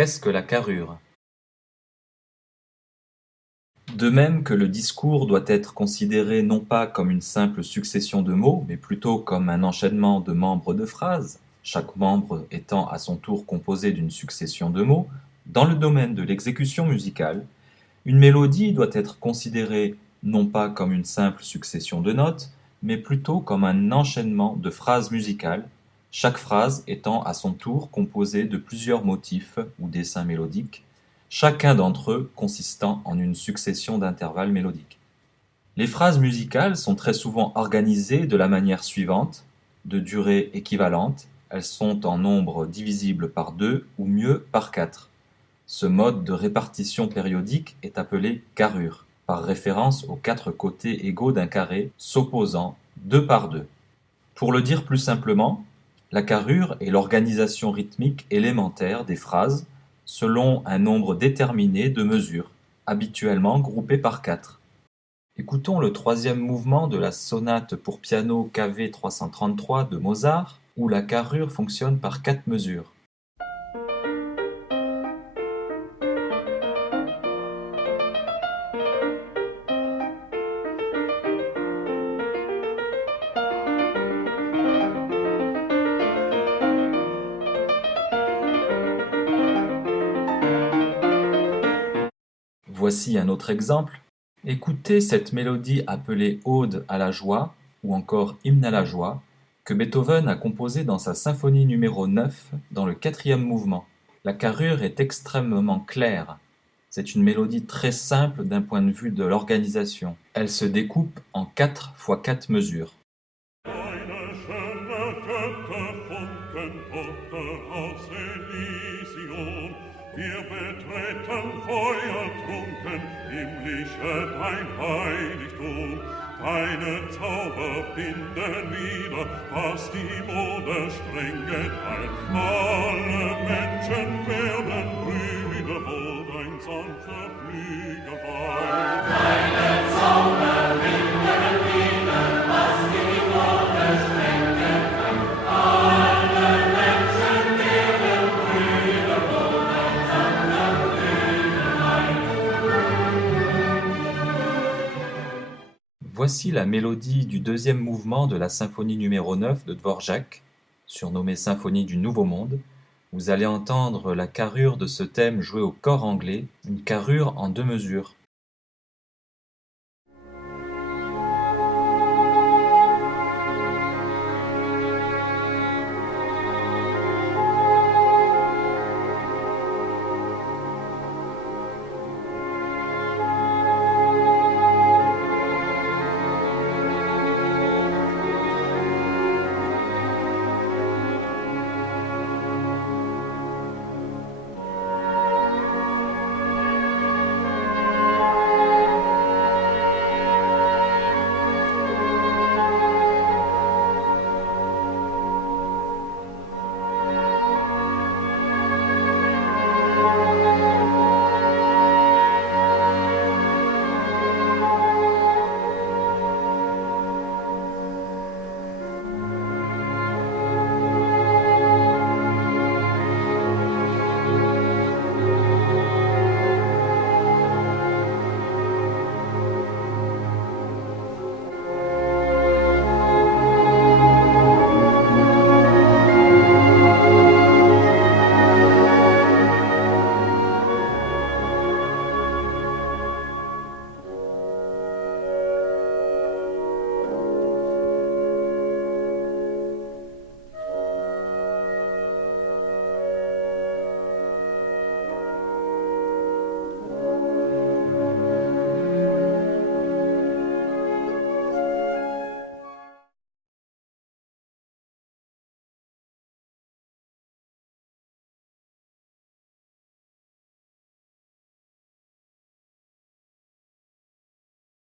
Qu'est-ce que la carrure? De même que le discours doit être considéré non pas comme une simple succession de mots, mais plutôt comme un enchaînement de membres de phrases, chaque membre étant à son tour composé d'une succession de mots, dans le domaine de l'exécution musicale, une mélodie doit être considérée non pas comme une simple succession de notes, mais plutôt comme un enchaînement de phrases musicales, chaque phrase étant à son tour composée de plusieurs motifs ou dessins mélodiques, chacun d'entre eux consistant en une succession d'intervalles mélodiques. Les phrases musicales sont très souvent organisées de la manière suivante, de durée équivalente, elles sont en nombre divisible par 2 ou mieux par 4. Ce mode de répartition périodique est appelé carrure, par référence aux 4 côtés égaux d'un carré s'opposant 2 par 2. Pour le dire plus simplement, la carrure est l'organisation rythmique élémentaire des phrases selon un nombre déterminé de mesures, habituellement groupées par 4. Écoutons le troisième mouvement de la sonate pour piano KV 333 de Mozart, où la carrure fonctionne par 4 mesures. Voici un autre exemple. Écoutez cette mélodie appelée Ode à la joie ou encore Hymne à la joie que Beethoven a composée dans sa symphonie numéro 9 dans le 4e mouvement. La carrure est extrêmement claire. C'est une mélodie très simple d'un point de vue de l'organisation. Elle se découpe en 4 fois 4 mesures. Eine schöne Götterfunkentochter aus Elysium, wir betreten feuertrunken himmlische dein Heiligtum. Deine Zauber binden wieder, was die Mode streng geteilt. Alle Menschen werden Brüder, wo dein sanfter Flügel weilt. Deine Zauber binden wieder, was die Mode streng geteilt. Alle Menschen werden Brüder, wo dein sanfter Flügel weilt. Voici la mélodie du deuxième mouvement de la symphonie numéro 9 de Dvorak, surnommée Symphonie du Nouveau Monde. Vous allez entendre la carrure de ce thème joué au cor anglais, une carrure en 2 mesures.